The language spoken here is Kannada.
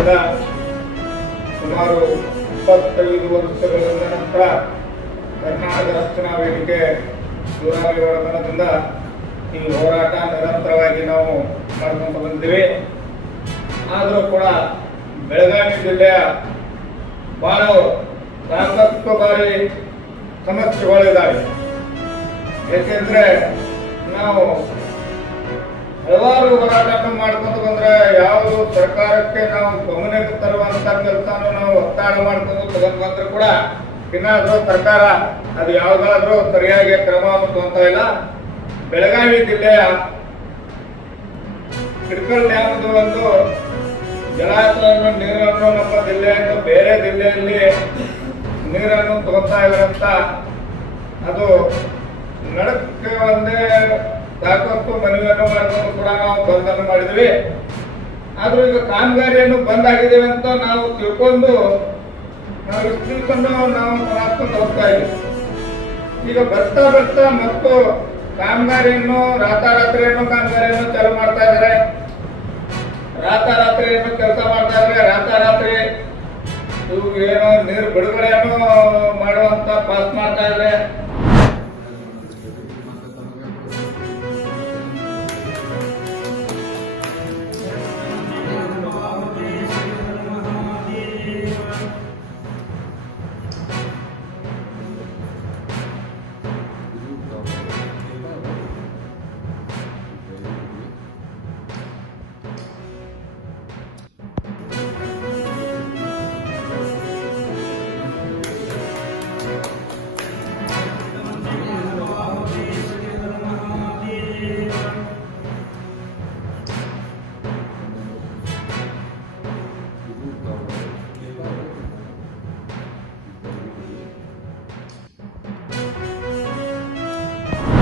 ಕೂಡ ಸುಮಾರು 25 ವರ್ಷಗಳ ನಂತರ ಕರ್ನಾಟಕ ರಕ್ಷಣಾ ವೇದಿಕೆ ದೂರಾವಳಿ ಒಳಗಣದಿಂದ ಈ ಹೋರಾಟ ನಿರಂತರವಾಗಿ ನಾವು ಮಾಡ್ಕೊಂಡು ಬಂದಿದ್ದೀವಿ. ಆದರೂ ಕೂಡ ಬೆಳಗಾವಿ ಜಿಲ್ಲೆಯ ಬಹಳ ಸಾಕಷ್ಟು ಬಾರಿ ಸಮಸ್ಯೆಗಳಿದ್ದಾವೆ. ಏಕೆಂದರೆ ನಾವು ಹಲವಾರು ಹೋರಾಟವನ್ನು ಮಾಡ್ಕೊಂಡು ಬಂದರೆ ಯಾವುದು ಸರ್ಕಾರಕ್ಕೆ ನಾವು ಗಮನಕ್ಕೆ ತರುವಂಥ ಕೆಲಸನೂ ನಾವು ಒತ್ತಡ ಮಾಡ್ಕೊಂಡು ತಗೊಂಡು ಬಂದರೂ ಕೂಡ ಇನ್ನಾದರೂ ಸರ್ಕಾರ ಅದು ಯಾವುದಾದ್ರೂ ಸರಿಯಾಗಿ ಕ್ರಮವನ್ನು ತಗೊಂತ ಇಲ್ಲ. ಬೆಳಗಾವಿ ಜಿಲ್ಲೆಯ ಹಿಡ್ಕಲ್ ಡ್ಯಾಮ್ದು ಒಂದು ಜಲಾಶಯವನ್ನು ನೀರನ್ನು ನಮ್ಮ ಜಿಲ್ಲೆಯನ್ನು ಬೇರೆ ಜಿಲ್ಲೆಯಲ್ಲಿ ನೀರನ್ನು ತಗೋತಾ ಇದ್ರಂತ ಅದು ನಡಕ್ಕೆ ಒಂದೇ ಸಾಕಷ್ಟು ಮನವಿಯನ್ನು ಮಾಡಿಕೊಂಡು ಕೂಡ ನಾವು ಬಂಧನ ಮಾಡಿದ್ವಿ. ಆದ್ರೂ ಈಗ ಕಾಮಗಾರಿಯನ್ನು ಬಂದ್ ಆಗಿದ್ದೇವೆ ಅಂತ ನಾವು ತಿಳ್ಕೊಂಡು ನಾವು ಇಷ್ಟು ದಿವಸನ್ನು ನಾವು ಮಾಡ್ಕೊಂಡು ಹೋಗ್ತಾ ಇದ್ದೀವಿ. ಈಗ ಬರ್ತಾ ಬರ್ತಾ ಮತ್ತು ಕಾಮಗಾರಿಯನ್ನು ರಾತಾರಾತ್ರಿಯನ್ನು ಕಾಮಗಾರಿಯನ್ನು ಚಾಲು ಮಾಡ್ತಾ ಇದ್ದಾರೆ. ರಾತಾರಾತ್ರಿಯನ್ನು ಕೆಲಸ ಮಾಡ್ತಾ ಇದ್ದಾರೆ. ರಾತಾರಾತ್ರಿ ಇವು ಏನೋ ನೀರು ಬಿಡುಗಡೆಯನ್ನು ಮಾಡುವಂತ ಪಾಸ್ ಮಾಡ್ತಾ ಇದ್ದಾರೆ.